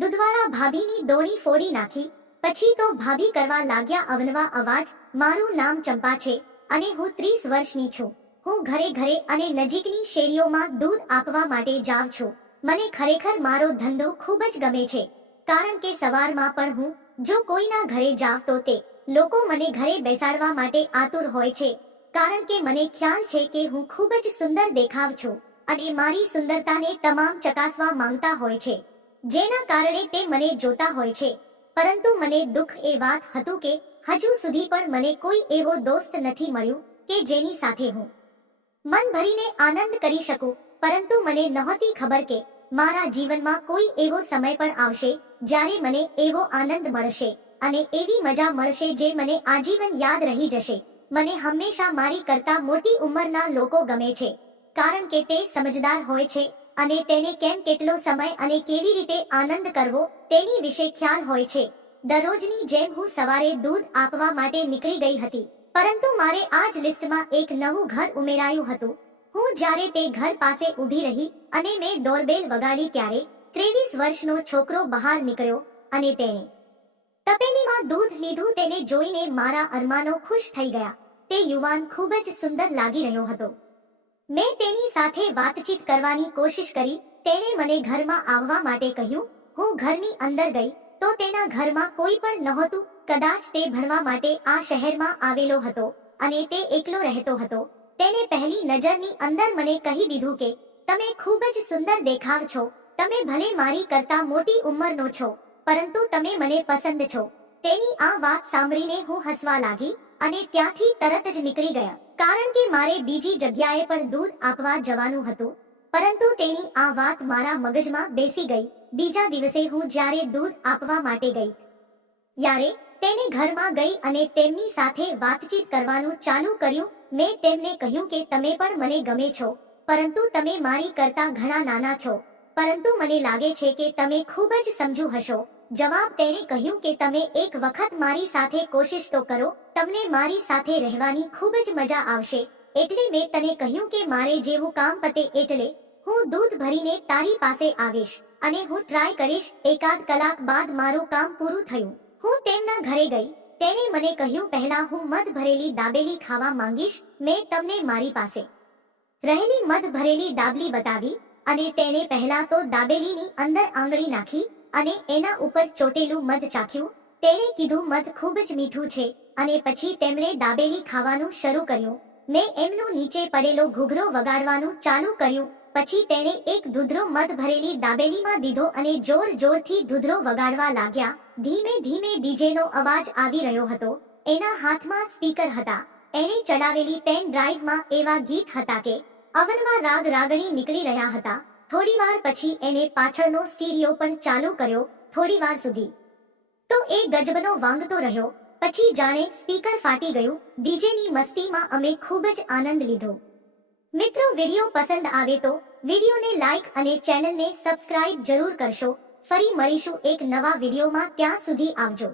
દૂધવાળા ભાભીની દોડી ફોડી નાખી. પછી તો ભાભી કરવા લાગ્યા અવનવા અવાજ, મારું નામ ચંપા છે અને હું ત્રીસ વર્ષની છું. હું ઘરે ઘરે અને નજીકની શેરીઓમાં દૂધ આપવા માટે જાઉં છું. મને ખરેખર મારો ધંધો ખૂબ જ ગમે છે. કારણ કે સવારમાં પણ હું, જો કોઈના ઘરે જાઉં તો તે લોકો મને ઘરે બેસાડવા માટે આતુર હોય છે. કારણ કે મને ખ્યાલ છે કે હું ખૂબ જ સુંદર દેખાવ છું અને મારી સુંદરતાને તમામ ચકાસવા માંગતા હોય છે. જેના કારણે તે મને જોતા હોય છે. પરંતુ મને દુઃખ એ વાત હતું કે, હજુ સુધી પણ મને કોઈ એવો દોસ્ત નથી મળ્યું કે જેની સાથે હું મન ભરીને આનંદ કરી શકું. પરંતુ મને નહોતી ખબર કે, મારા જીવનમાં કોઈ એવો સમય પણ આવશે, જ્યારે મને એવો આનંદ મળશે, અને એવી મજા મળશે જે મને આજીવન યાદ રહી જશે. મને હંમેશા મારી કરતા મોટી ઉંમરના લોકો ગમે છે, કારણ કે તે સમજદાર હોય છે અને તેને કેમ કેટલો સમય અને કેવી રીતે આનંદ કરવો, તેની વિશે ખ્યાલ હોય છે. દરરોજની જેમ હું સવારે દૂધ આપવા માટે નીકળી ગઈ હતી, પરંતુ મારે આ જ લિસ્ટમાં એક નવું ઘર ઉમેરાયું હતું. હું જ્યારે તે ઘર પાસે ઊભી રહી અને મેં ડોરબેલ વગાડી ત્યારે ત્રેવીસ વર્ષનો છોકરો બહાર નીકળ્યો અને તેણે તપેલીમાં દૂધ લીધું તેને જોઈને મારા અરમાનો ખુશ થઈ ગયા. તે યુવાન ખૂબ જ સુંદર લાગી રહ્યો હતો. મેં તેની સાથે વાતચીત કરવાની કોશિશ કરી, તેણે મને ઘરમાં આવવા માટે કહ્યું, હું ઘરની અંદર ગઈ, તો તેના ઘરમાં કોઈ પણ નહોતું, કદાચ તે ભણવા માટે આ શહેરમાં આવેલો હતો અને તે એકલો રહેતો હતો. તેને પહેલી નજરની અંદર મને કહી દીધું કે, તમે ખૂબ જ સુંદર દેખાવ છો, તમે ભલે મારી કરતા મોટી ઉંમરનો છો, પરંતુ તમે મને પસંદ છો. તેની આ વાત સાંભળીને હું હસવા લાગી અને ત્યાંથી તરત જ નીકળી ગયા. કારણ કે મારે બીજી જગ્યાએ પણ દૂધ આપવા જવાનું હતું, પરંતુ તેની આ વાત મારા મગજમાં બેસી ગઈ. બીજા દિવસે હું જ્યારે દૂધ આપવા માટે ગઈ યારે તેને ઘરમાં ગઈ અને તેમની સાથે વાતચીત કરવાનું ચાલુ કર્યું. મેં તેમને કહ્યું કે તમે પણ મને ગમે છો, પરંતુ તમે મારી કરતા ઘણા નાના છો, પરંતુ મને લાગે છે કે તમે ખૂબ જ સમજુ હશો. જવાબ તેણે કહ્યું કે તમે એક વખત મારી સાથે કોશિશ તો કરો, તમને મારી સાથે રહેવાની ખૂબ જ મજા આવશે. એટલે મેં તને કહ્યું કે મારે જેવું કામ પતે એટલે હું દૂધ ભરીને તારી પાસે આવીશ અને હું ટ્રાય કરીશ એકાદ કલાક બાદ મારું કામ પૂરું થયું. હું તેમના ઘરે ગઈ. તેણે મને કહ્યું, પહેલા હું મધ ભરેલી દાબેલી ખાવા માંગીશ, મેં તમને મારી પાસે. રહેલી મધ ભરેલી દાબલી બતાવી અને તેણે પહેલા તો દાબેલીની અંદર આંગળી નાખી અને એના ઉપર ચોટેલું મધ ચાખ્યું. તેણે કીધું, મધ ખૂબ જ મીઠું છે. અને પછી તેમણે દાબેલી ખાવાનું શરૂ કર્યું. મેં એમનું નીચે પડેલો ઘૂઘરો વગાડવાનું ચાલુ કર્યું. પછી તેણે એક ધુધરો મધ ભરેલી દાબેલીમાં દીધો અને જોર જોરથી ધુધરો વગાડવા લાગ્યા. ધીમે ધીમે ડીજેનો અવાજ આવી રહ્યો હતો. એના હાથમાં સ્પીકર હતા. એણે ચડાવેલી પેન ડ્રાઈવમાં એવા ગીત હતા કે અવનવા રાગ રાગણી નીકળી રહ્યા હતા. થોડીવાર પછી એને પાછળનો સ્ટીરિયો પણ ચાલુ કર્યો થોડીવાર સુધી. તો એ ગજબનો વાંગતો રહ્યો, પછી જાણે સ્પીકર ફાટી ગયું, ડીજેની મસ્તીમાં અમે ખૂબ જ આનંદ લીધો. મિત્રો, વીડિયો પસંદ આવે તો વિડીયોને લાઈક અને ચેનલને સબસ્ક્રાઇબ જરૂર કરશો. ફરી મળીશું એક નવા વિડીયોમાં, ત્યાં સુધી આવજો.